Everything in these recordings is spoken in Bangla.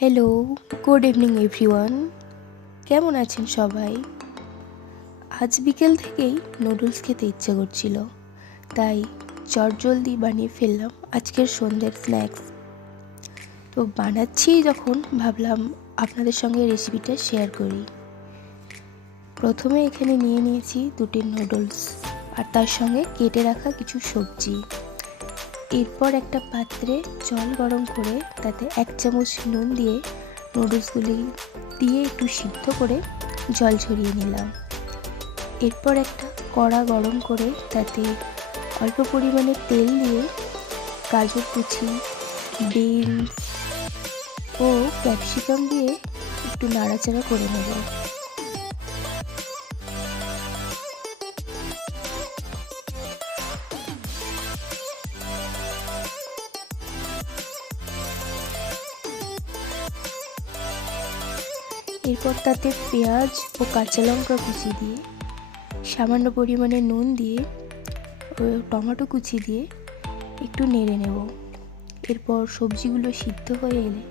Hello, good evening everyone. কেমন আছেন সবাই? আজ বিকেল থেকেই নুডলস খেতে ইচ্ছে করছিল, তাই চটজলদি বানিয়ে ফেললাম আজকের সন্ধ্যের স্ন্যাক্স। তো বানাচ্ছি যখন ভাবলাম আপনাদের সঙ্গে রেসিপিটা শেয়ার করি। প্রথমে এখানে নিয়ে নিয়েছি দুটি নুডলস আর তার সঙ্গে কেটে রাখা কিছু সবজি। এরপর একটা পাত্রে জল গরম করে তাতে 1 চামচ নুন দিয়ে নুডলসগুলি দিয়ে একটু সিদ্ধ করে জল ঝরিয়ে নিলাম। এরপর একটা কড়া গরম করে তাতে অল্প পরিমাণে তেল দিয়ে গাজর কুচি, বিনস ও ক্যাপসিকাম দিয়ে একটু নাড়াচাড়া করে নেব। এরপর তাতে পেঁয়াজ ও কাঁচা লঙ্কা কুচি দিয়ে, সামান্য পরিমাণে নুন দিয়ে ও টমেটো কুচি দিয়ে একটু নেড়ে নেব। এরপর সবজিগুলো সিদ্ধ হয়ে এলে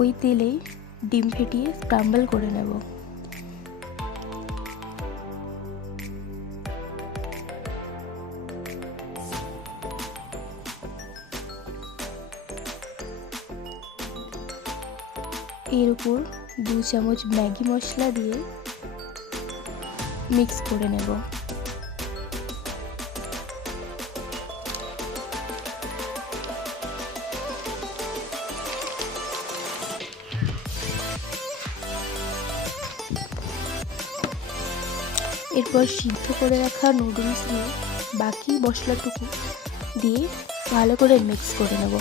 ওই তেলেই ডিম ফেটিয়ে স্ক্রাম্বল করে নেব। এর উপর 2 চামচ ম্যাগি মশলা দিয়ে মিক্স করে নেব। এরপর সিদ্ধ করে রাখা নুডলস দিয়ে বাকি মশলাটুকু দিয়ে ভালো করে মিক্স করে নেব।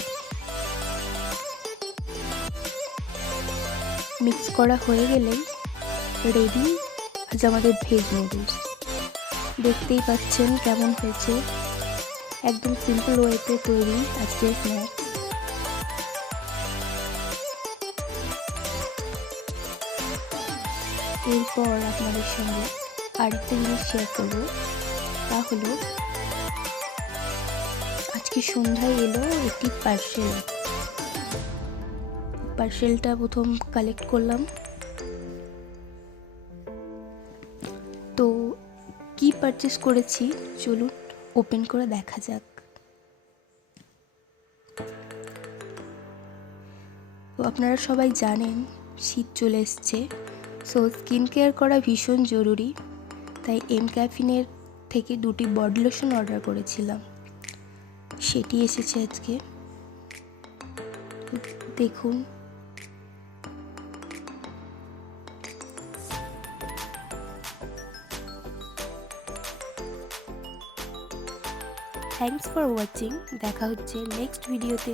মিক্স করা হয়ে গেলেই রেডি আজ আমাদের ভেজ নুডলস। দেখতেই পাচ্ছেন কেমন হয়েছে, একদম সিম্পল ওয়েতে তৈরি আজকের স্ন্যাক্স। এরপর আপনাদের সঙ্গে আরেকটা জিনিস শেয়ার করব, তা হলো আজকে সন্ধ্যায় এলো একটি পার্সেলটা প্রথম কালেক্ট করলাম। তো কি পারচেস করেছি চলুন ওপেন করে দেখা যাক। তো আপনারা সবাই জানেন শীত চলে এসছে, সো স্কিন কেয়ার করা ভীষণ জরুরি, তাই এম ক্যাফিনের থেকে 2টি বডি লোশন অর্ডার করেছিলাম, সেটি এসেছে আজকে। দেখুন, থ্যাঙ্কস ফর ওয়াচিং। দেখা হচ্ছে নেক্সট ভিডিওতে।